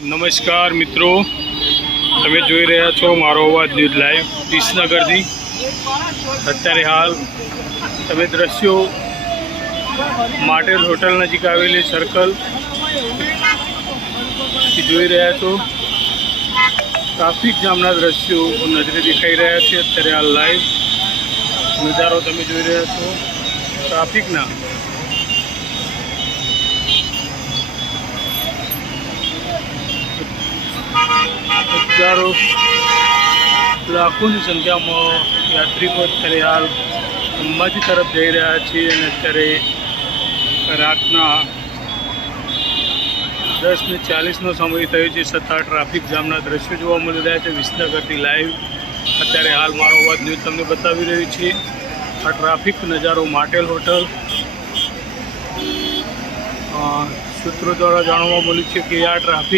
નમસ્કાર મિત્રો, તમે જોઈ રહ્યા છો મારો અવાજ ન્યૂઝ લાઈવ વિસનગરથી। અત્યારે હાલ તમે દ્રશ્યો માટેલ હોટલ નજીક આવેલી સર્કલ જોઈ રહ્યા છો। ટ્રાફિક જામના દ્રશ્યો નજરે દેખાઈ રહ્યા છે। અત્યારે હાલ લાઈવ નજારો તમે જોઈ રહ્યા છો ટ્રાફિકના। હજારો લાખોની સંખ્યામાં યાત્રિકો અત્યારે હાલ અંબાજી તરફ જઈ રહ્યા છે અને અત્યારે રાતના 10:40નો સમય થયો છે, છતાં ટ્રાફિક જામના દ્રશ્યો જોવા મળી રહ્યા છે વિસનગરથી લાઈવ। અત્યારે હાલ મારો અવાજ ન્યૂઝ તમને બતાવી રહ્યું છે આ ટ્રાફિક નજારો માટેલ હોટલ। સૂત્રો દ્વારા જાણવા મળ્યું છે કે આ ટ્રાફિક